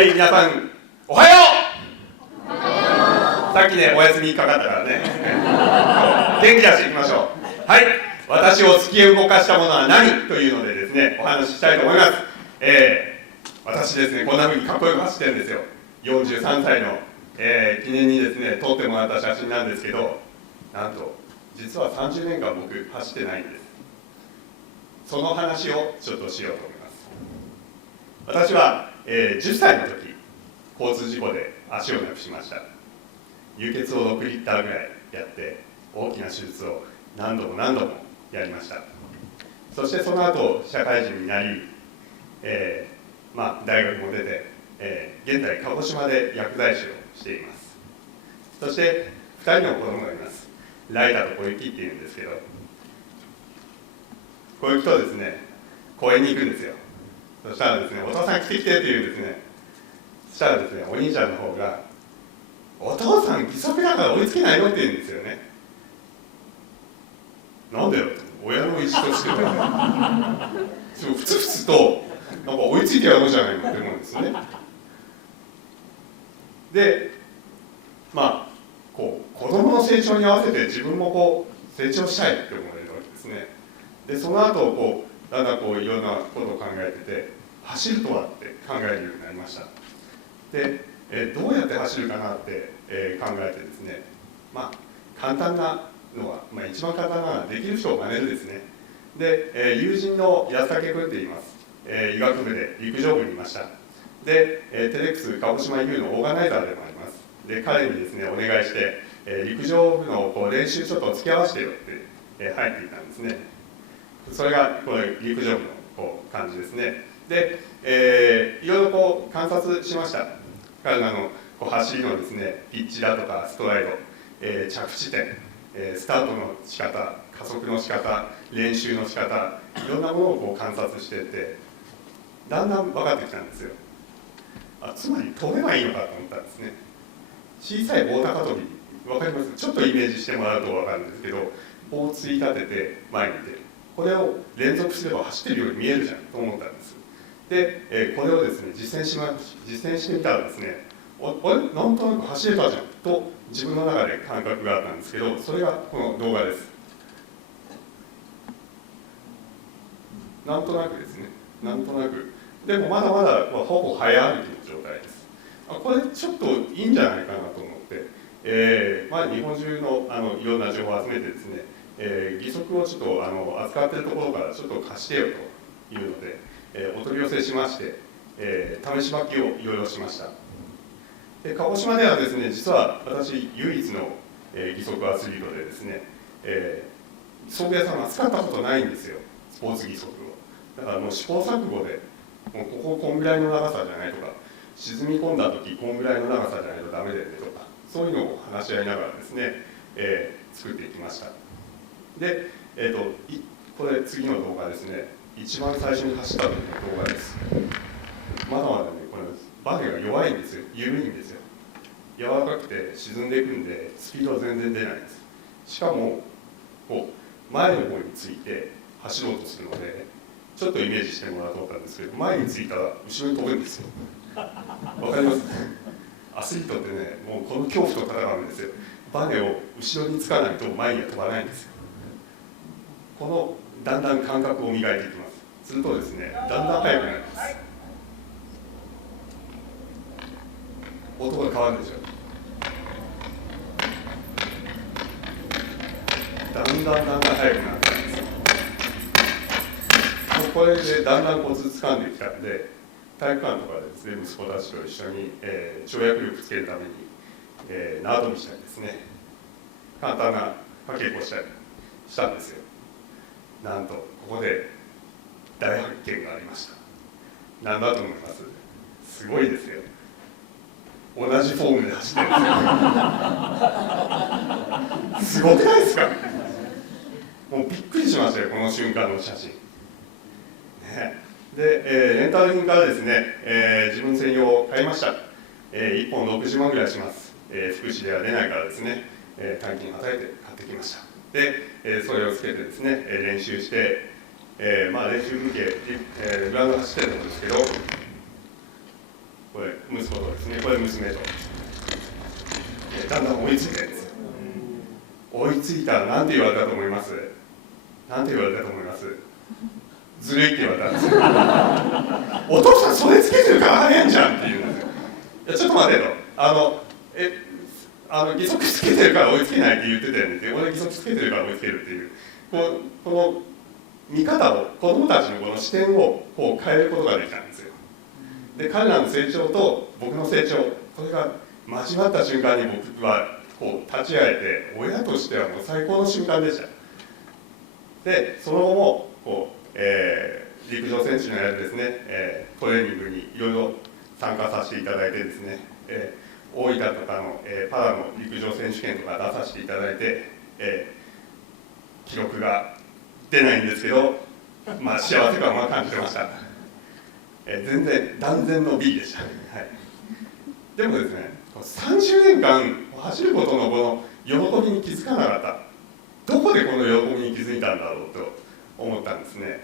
はい、皆さん、おはよう。さっきね、お休みかかったからね。元気出していきましょう。はい、私を突き動かしたものは何というのでですね、お話ししたいと思います。私ですね、こんな風にかっこよく走ってるんですよ。43歳の、記念にですね、撮ってもらった写真なんですけど、なんと、実は30年間僕、走ってないんです。その話をちょっとしようと思います。私は、10歳の時、交通事故で足をなくしました。輸血を6リッターぐらいやって、大きな手術を何度もやりました。そしてその後、社会人になり、大学も出て、現在、鹿児島で薬剤師をしています。そして、2人の子供がいます。ライタと小雪っていうんですけど、小雪とですね、公園に行くんですよ。そしたらですね、お父さん来て来てって言うんですね。そしたらですね、お兄ちゃんの方が、お父さん義足だから追いつけないのって言うんですよね。なんでよと、親の意思としてはふつふつとなんか追いついてやろうじゃないのって思うんですね。で、子供の成長に合わせて自分も成長したいって思えるわけですね。で、その後だんだんいろんなことを考えてて、走るとはって考えるようになりました。で、どうやって走るかなって、考えてですね、簡単なのは、一番簡単なのはできる人を真似るですね。で、友人の安武君って言います。医学部で陸上部にいました。で、テレックス鹿児島 U のオーガナイザーでもあります。で、彼にですね、お願いして、陸上部の練習ちょっと付き合わせてよって、入っていたんですね。それがこれ陸上部の感じですね。で、いろいろ観察しました。彼らの走りのですね、ピッチだとかストライド、着地点、スタートの仕方、加速の仕方、練習の仕方、いろんなものを観察していて、だんだん分かってきたんですよ。つまり飛べばいいのかと思ったんですね。小さい棒高跳び、分かります？ちょっとイメージしてもらうと分かるんですけど、棒をつい立てて前に出る。これを連続すれば走ってるように見えるじゃんと思ったんです。で、これをですね、実践してみたらですね、なんとなく走れたじゃんと自分の中で感覚があったんですけど、それがこの動画です。なんとなくですね、なんとなく。でもまだまだほぼ早歩きの状態です。これちょっといいんじゃないかなと思って、日本中のいろんな情報を集めてですね、義足をちょっと扱っているところからちょっと貸してよというので、お取り寄せしまして、試し履きをいろいろしました。で、鹿児島ではですね、実は私唯一の、義足アスリートでですね、装備屋さん扱ったことないんですよ、スポーツ義足を。だからもう試行錯誤で、もうこんぐらいの長さじゃないとか、沈み込んだ時こんぐらいの長さじゃないとダメだよねとか、そういうのを話し合いながらですね、作っていきました。で、これ次の動画ですね、一番最初に走った時の動画です。まだまだね、これバネが弱いんですよ、緩いんですよ。柔らかくて沈んでいくんで、スピードは全然出ないです。しかも、前の方について走ろうとするので、ちょっとイメージしてもらおうと思ったんですけど、前についたら後ろに飛ぶんですよ。わかります？アスリートってね、もうこの恐怖と戦うんですよ。バネを後ろにつかないと前には飛ばないんですよ。このだんだん感覚を磨いていきます。するとですね、だんだん速くなります。音が変わるでしょ。だんだん速くなっています。これでだんだんコツ掴んできたので、体育館とかでですね、息子たちと一緒に、跳躍力つけるために、縄跳びしたりですね、簡単なかけっこしたりしたんですよ。なんとここで大発見がありました。何だと思います？すごいですよ。同じフォームで走ってるんですよ。すごくないですか？もうびっくりしましたよ、この瞬間の写真。ね、で、レンタル品からですね、自分専用を買いました。1本60万ぐらいします。福祉では出ないからですね、短期に与えて買ってきました。で、それをつけてですね、練習して、練習風景、グラウンド走ってるんですけど、これ息息子とですね、これ娘と、だんだん追いついてるんですよ。追いついたら何て言われたと思います？なんて言われたと思います？ずるいって言われたんですよ。お父さんそれつけてるから早いんじゃんって言うんですよ。いやちょっと待てと、義足つけてるから追いつけないって言ってたよねって、俺義足つけてるから追いつけるっていう、この見方を、子供たちのこの視点をこう変えることができたんですよ。で彼らの成長と僕の成長、これが交わった瞬間に僕はこう立ち会えて、親としてはもう最高の瞬間でした。でその後もこう、陸上選手のやつですね、トレーニングにいろいろ参加させていただいてですね、大分とかの、パラの陸上選手権とか出させていただいて、記録が出ないんですけど、まあ、幸せ感は感じてました。全然断然の B でした、はい、でもですね、30年間走ることのこの喜びに気づかなかった。どこでこの喜びに気づいたんだろうと思ったんですね。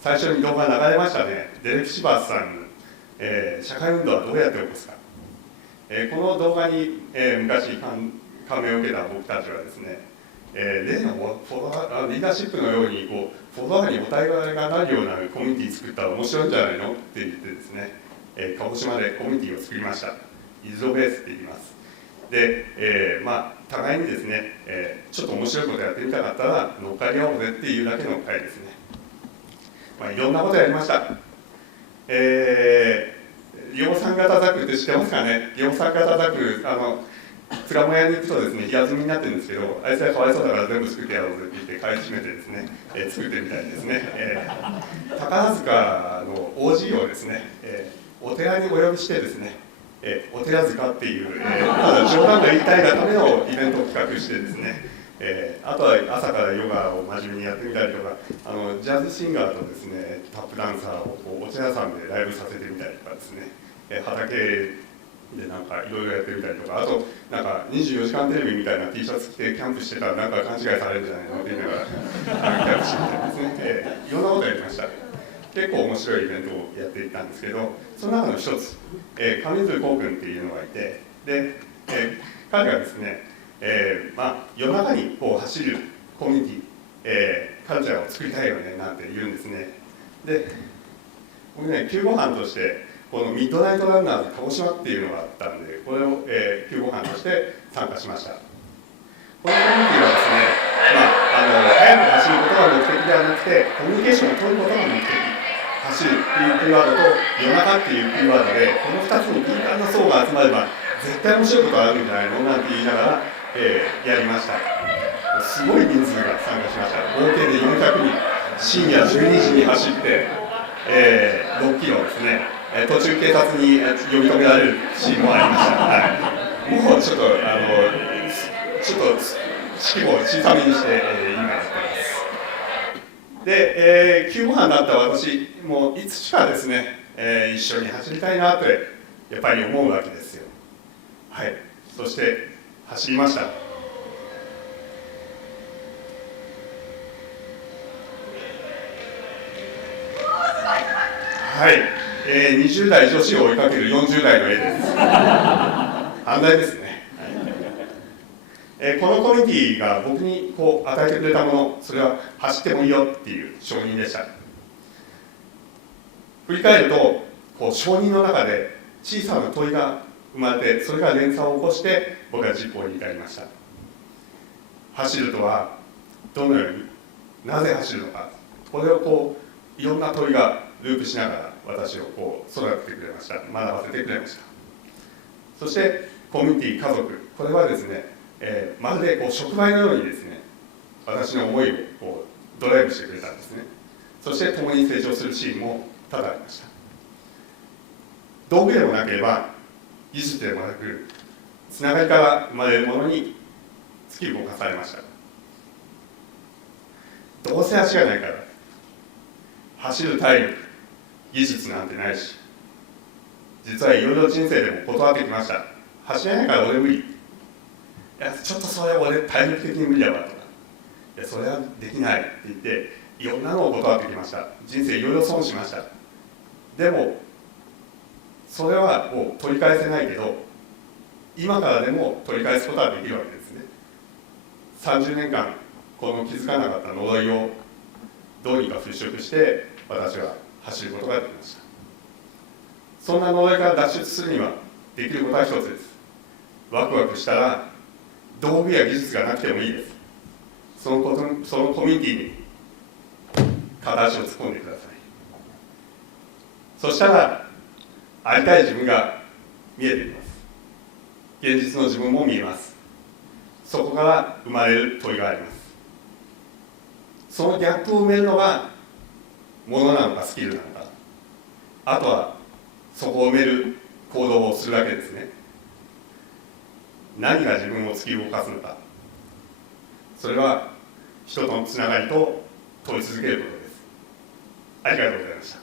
最初に動画流れましたね。デレク・シバースさん、社会運動はどうやって起こすか。この動画に、昔感銘を受けた僕たちはですね、例のリーダーシップのようにこうフォロワーにお互いがなるようなコミュニティ作ったら面白いんじゃないのって言ってですね、鹿児島でコミュニティを作りました。イズオベースって言います。で、まあ互いにですね、ちょっと面白いことやってみたかったら乗っかり合おうぜっていうだけの会ですね。まあいろんなことやりました。量産型ザクって知ってますかね。量産型ザク、プラモ屋に行くとですね、平積みになってるんですけど、あいつはかわいそうだから全部作ってやろうぜって言って買い占めてですね、作ってみたいですね。宝塚の OG をですね、お寺にお呼びしてですね、お寺塚っていう、冗談が言いたいがためのイベントを企画してですね、あとは朝からヨガを真面目にやってみたりとか、ジャズシンガーとですね、タップダンサーをこうお茶屋さんでライブさせてみたりとかですね、畑でなんかいろいろやってみたりとか、あとなんか24時間テレビみたいな T シャツ着てキャンプしてたらなんか勘違いされるんじゃないのって言いながらキャンプしてみたりですね、いろんなことやりました。結構面白いイベントをやっていったんですけど、その中の一つ、上水光君っていうのがいて、で、彼がですね、まあ、夜中にこう走るコミュニティ、カルチャーを作りたいよねなんて言うんですね。で、僕ね、救護班としてこのミッドナイトランナーズ鹿児島っていうのがあったんで、これを、救護班として参加しました。このコミュニティはですね、速く走ることが目的ではなくて、コミュニケーションを取ることが目的。走るっていうキーワードと夜中っていうキーワードで、この2つに敏感な層が集まれば絶対面白いことがあるんじゃないのなんて言いながら、やりました。すごい人数が参加しました。合計で400人、深夜12時に走って、6キロですね、途中警察に呼び止められるシーンもありました。はい、もうちょっと規模を小さめにして、今やってます。で、救護班だった私もいつしかですね、一緒に走りたいなってやっぱり思うわけですよ。はい、そして走りました。はい、20代女子を追いかける40代の絵です。反対ですね。このコミュニティが僕にこう与えてくれたもの、それは走ってもいいよっていう承認でした。振り返ると、こう承認の中で小さな問いが生まれて、それが連鎖を起こして僕は実行に至りました。走るとはどのように、なぜ走るのか、これをこういろんな問いがループしながら私をこう育ててくれました。学ばせてくれました。そしてコミュニティ、家族、これはですね、まるでこう触媒のようにですね、私の思いをこうドライブしてくれたんですね。そして共に成長するシーンも多々ありました。道具でもなければ技術でもなく、つながりから生まれるものに突き動かされました。どうせ足がないから、走る体力、技術なんてないし、実はいろいろ人生でも断ってきました。走れないから俺無理、いやちょっとそれは俺体力的に無理だわとか、いやそれはできないって言っていろんなのを断ってきました。人生いろいろ損しました。でもそれはもう取り返せないけど、今からでも取り返すことはできるわけですね。30年間この気づかなかった呪いをどうにか払拭して私は走ることができました。そんな呪いから脱出するにはできることは一つです。ワクワクしたら道具や技術がなくてもいいです。そのコミュニティに片足を突っ込んでください。そしたら会いたい自分が見えてきます。現実の自分も見えます。そこから生まれる問いがあります。そのギャップを埋めるのがものなのかスキルなのか、あとはそこを埋める行動をするだけですね。何が自分を突き動かすのか、それは人とのつながりと問い続けることです。ありがとうございました。